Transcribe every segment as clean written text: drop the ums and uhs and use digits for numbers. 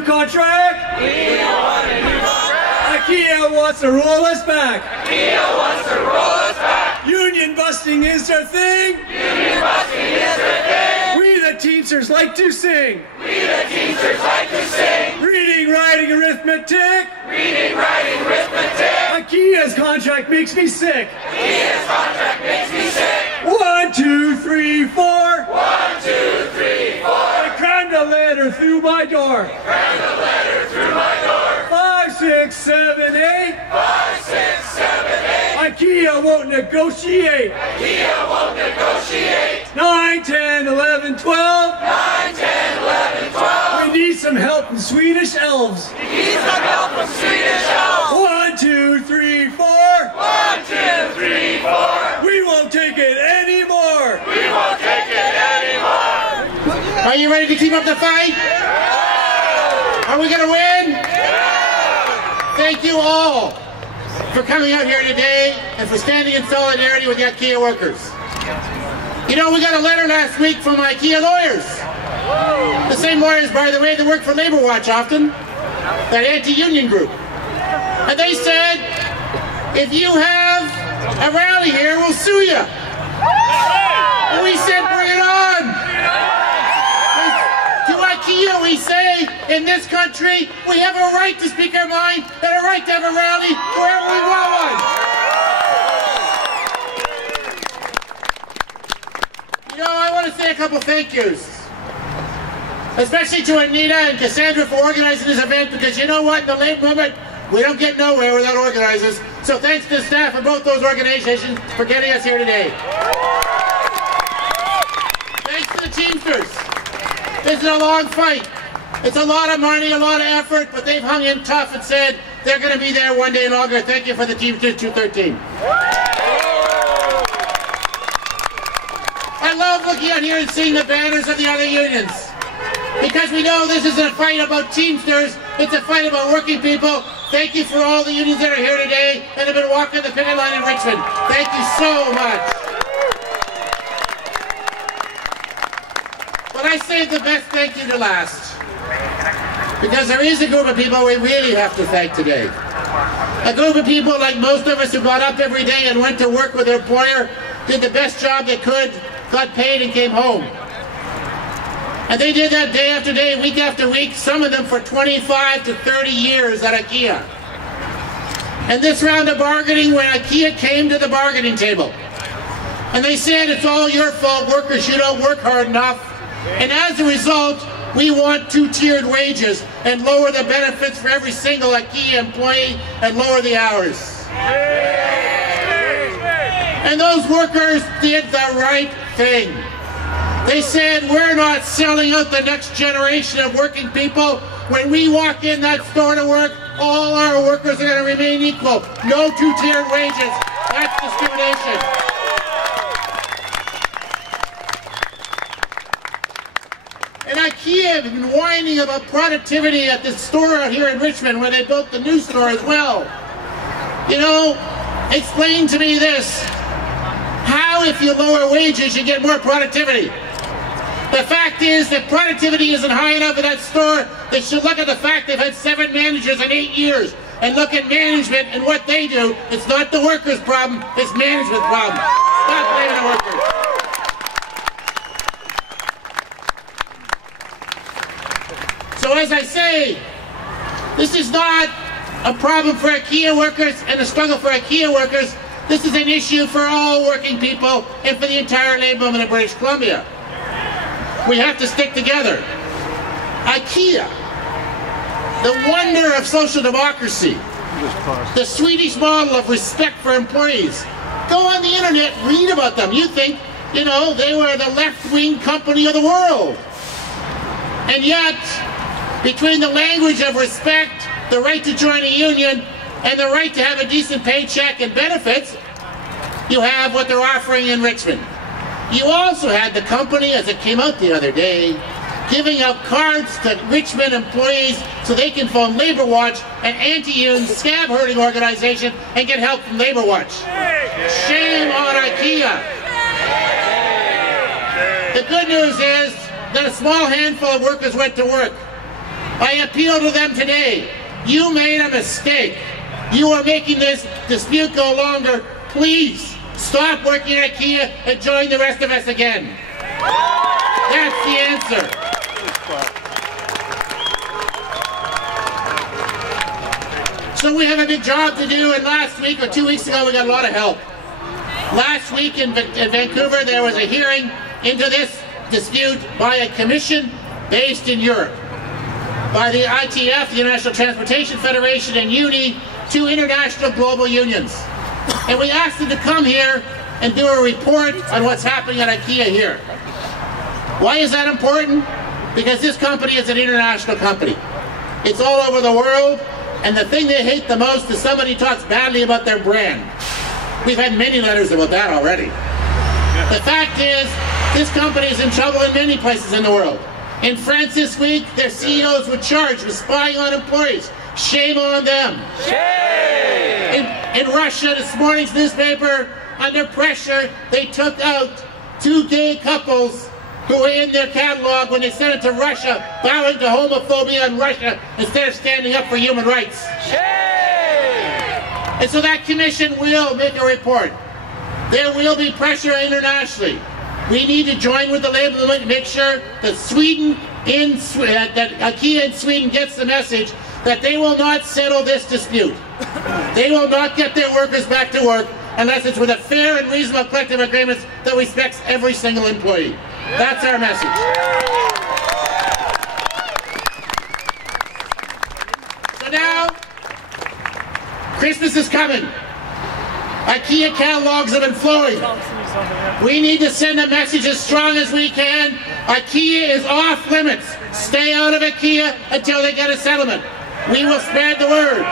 new contract? We want a new contract. IKEA wants to roll us back. IKEA wants to roll us back. Union busting is their thing. Union busting is their thing. We the Teamsters like to sing. We the Teamsters like to sing. Reading, writing, arithmetic. Reading, writing, arithmetic. IKEA's contract makes me sick. IKEA's contract makes me sick. 1, 2, 3, 4. 1, 2, 3, 4. I crammed a letter through my door. Crammed a letter through my door. 5, 6, 7, 8. 5, 6, 7, 8. IKEA won't negotiate. IKEA won't negotiate. 9, 10, 11, 12. 9, 10, 11, 12. We need some help from Swedish elves. We need some help from Swedish elves. 1, 2, 3, 4. 1, 2, 3, 4. We won't take it anymore. We won't take it anymore. Are you ready to keep up the fight? Are we going to win? Thank you all for coming out here today and for standing in solidarity with the IKEA workers. You know, we got a letter last week from IKEA lawyers. The same lawyers, by the way, that work for Labour Watch often, that anti-union group. And they said, if you have a rally here, we'll sue you. And we said, bring it on. To IKEA, we say, in this country, we have a right to speak our mind and a right to have a rally wherever we want one. You know, I want to say a couple thank yous. Especially to Anita and Cassandra for organizing this event, because you know what, in the labor movement, we don't get nowhere without organizers. So thanks to the staff of both those organizations for getting us here today. Thanks to the Teamsters. This is a long fight. It's a lot of money, a lot of effort, but they've hung in tough and said they're going to be there one day longer. Thank you for the Teamsters 213. I love looking out here and seeing the banners of the other unions. Because we know this isn't a fight about Teamsters, it's a fight about working people. Thank you for all the unions that are here today and have been walking the picket line in Richmond. Thank you so much. But I saved the best thank you to last. Because there is a group of people we really have to thank today. A group of people like most of us who got up every day and went to work with their employer, did the best job they could, got paid and came home. And they did that day after day, week after week, some of them for 25 to 30 years at IKEA. And this round of bargaining, when IKEA came to the bargaining table, and they said, it's all your fault, workers, you don't work hard enough. And as a result, we want two-tiered wages and lower the benefits for every single IKEA employee and lower the hours. And those workers did the right thing. They said, we're not selling out the next generation of working people. When we walk in that store to work, all our workers are going to remain equal. No two-tiered wages. That's discrimination. And IKEA have been whining about productivity at this store out here in Richmond where they built the new store as well. You know, explain to me this. How, if you lower wages, you get more productivity? The fact is that productivity isn't high enough at that store. They should look at the fact they've had 7 managers in 8 years and look at management and what they do. It's not the workers' problem, it's management's problem. Stop blaming the workers. So as I say, this is not a problem for IKEA workers and a struggle for IKEA workers. This is an issue for all working people and for the entire labour movement in British Columbia. We have to stick together. IKEA, the wonder of social democracy, the Swedish model of respect for employees. Go on the internet, read about them. You think, you know, they were the left-wing company of the world. And yet, between the language of respect, the right to join a union, and the right to have a decent paycheck and benefits, you have what they're offering in Richmond. You also had the company, as it came out the other day, giving out cards to Richmond employees so they can phone Labour Watch, an anti-union scab-herding organization, and get help from Labour Watch. Shame on IKEA. The good news is that a small handful of workers went to work. I appeal to them today. You made a mistake. You are making this dispute go longer. Please stop working at IKEA and join the rest of us again. That's the answer. So we have a big job to do, and last week or 2 weeks ago we got a lot of help. Last week in Vancouver there was a hearing into this dispute by a commission based in Europe, by the ITF, the International Transportation Federation, and UNI, two international global unions. And we asked them to come here and do a report on what's happening at IKEA here. Why is that important? Because this company is an international company. It's all over the world, and the thing they hate the most is somebody talks badly about their brand. We've had many letters about that already. The fact is, this company is in trouble in many places in the world. In France this week, their CEOs were charged with spying on employees. Shame on them. Shame! In Russia, this morning's newspaper, under pressure, they took out 2 gay couples who were in their catalog when they sent it to Russia, bowing to homophobia in Russia instead of standing up for human rights. Shame! And so that commission will make a report. There will be pressure internationally. We need to join with the Labour movement to make sure that that IKEA in Sweden gets the message that they will not settle this dispute. They will not get their workers back to work unless it's with a fair and reasonable collective agreement that respects every single employee. That's our message. So now, Christmas is coming. IKEA catalogs have been flowing. We need to send a message as strong as we can. IKEA is off limits. Stay out of IKEA until they get a settlement. We will spread the word.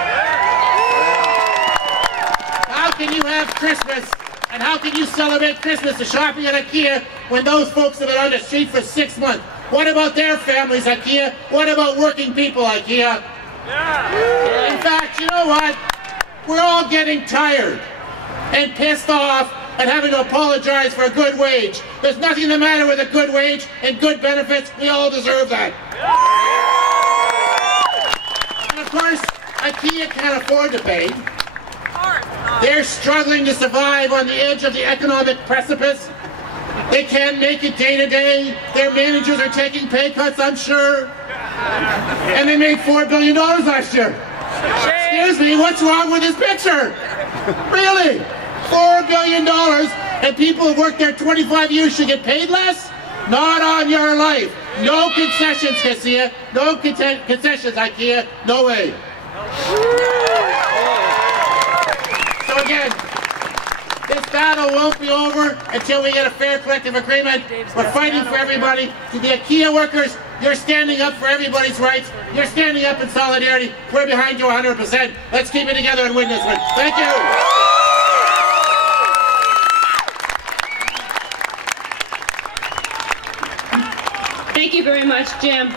How can you have Christmas and how can you celebrate Christmas to shopping at IKEA when those folks have been on the street for 6 months? What about their families, IKEA? What about working people, IKEA? In fact, you know what? We're all getting tired and pissed off and having to apologize for a good wage. There's nothing the matter with a good wage and good benefits. We all deserve that. And of course, IKEA can't afford to pay. They're struggling to survive on the edge of the economic precipice. They can't make it day to day. Their managers are taking pay cuts, I'm sure. And they made $4 billion last year. Excuse me, what's wrong with this picture? Really? $4 billion, and people who worked there 25 years should get paid less? Not on your life. No concessions, IKEA. No concessions, IKEA. No way. So again, this battle won't be over until we get a fair collective agreement. We're fighting for everybody. To the IKEA workers, you're standing up for everybody's rights. You're standing up in solidarity. We're behind you 100%. Let's keep it together and win this one. Thank you. Thank you very much, Jim.